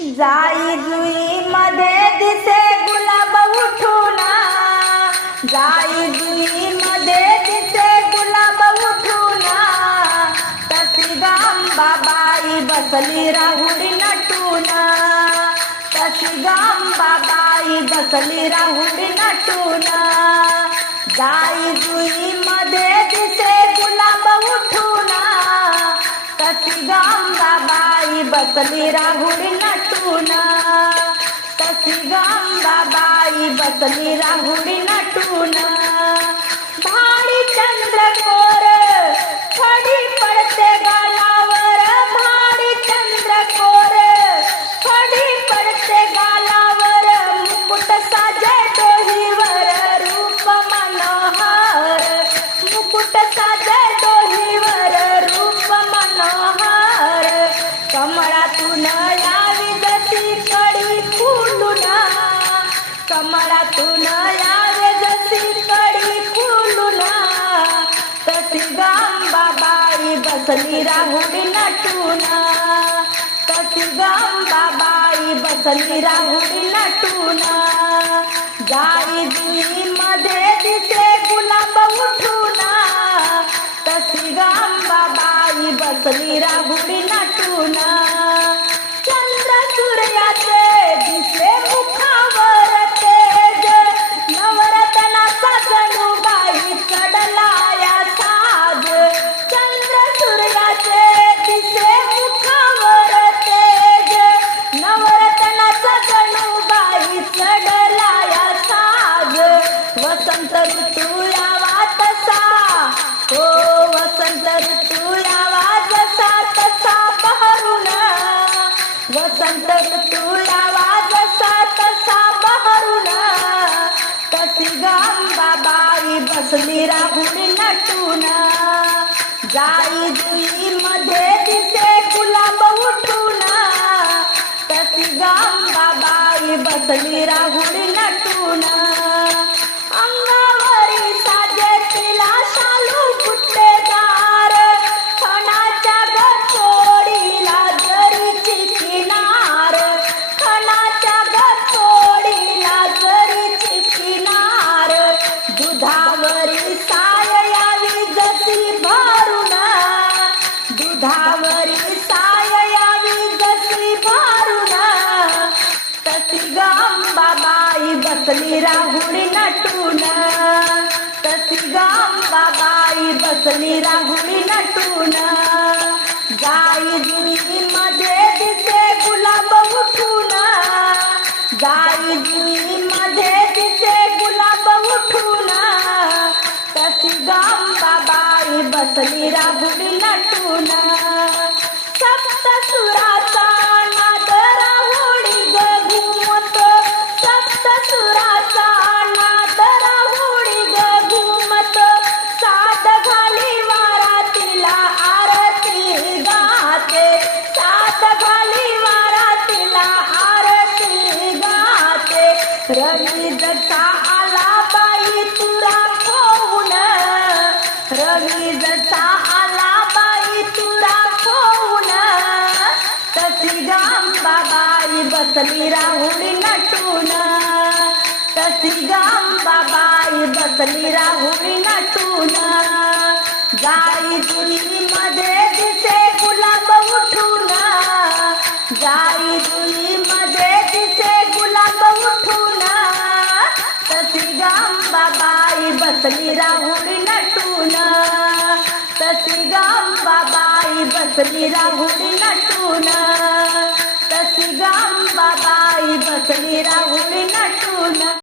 जाई जुई मध्ये दिसे गुलाब उठून जाई जुई मध्ये दिसे गुलाब उठून तशी बाबाई बसली राहुडी नटून तशी बाबाई बसली राहुडी नटून जाई जुई मध्ये दिसे गुलाब उठून तशी बाबाई बसली राहुडी नटून गंगाबाई बाबाई बसली राहुडी नटून. भाडी चंद्र कोर फडी पडते गालावर. भाडी चंद्र कोर फडी पडते गालावर. मुकुट साजे डोहीवर रूप मनोहर. मुकुट साजे डोहीवर रूप मनोहर. कमळातून यावी कमळातून यावे जशी कडी फुलून. तशी बाबाई बसली राहुडी नटून. तशी बाबाई बसली राहुडी नटून. जाई जुई मध्ये दिसे गुलाब उठून. तशी बाबाई बसली राहुडी नटून. बाबाई बसली नटून जाई जुई मध्ये दिसे गुलाब उठून. तशी बाबाई बसली राहुडी नटून. दुधावरी साय यावी जशी भरून तशी बाबाई बसली राहुडी नटून. तशी बाबाई बसली राहुडी नटून. जाई जुई मध्ये दिसे गुलाब उठून. जाई जुई बसली राहुडी नटून सप्त सुराचा नाद राहुडी गघुमत सप्त सुराचा नाद राहुडी गघुमत साध घाली वारा तिला आरती गाते. साध घाली वारा तिला आरती गाते. रवी बसली नटुना नटून तशी बाबाई बसली राहुली नटून गाई जुई मध्ये दिसे गुलाब उठून जाई जुई मध्ये दिसे गुलाब उठून तशी बाबाई बसली राहुली नटून तशी बाबाई बसली राहुली नटून तशी बाबाई बसली राहुल नटून.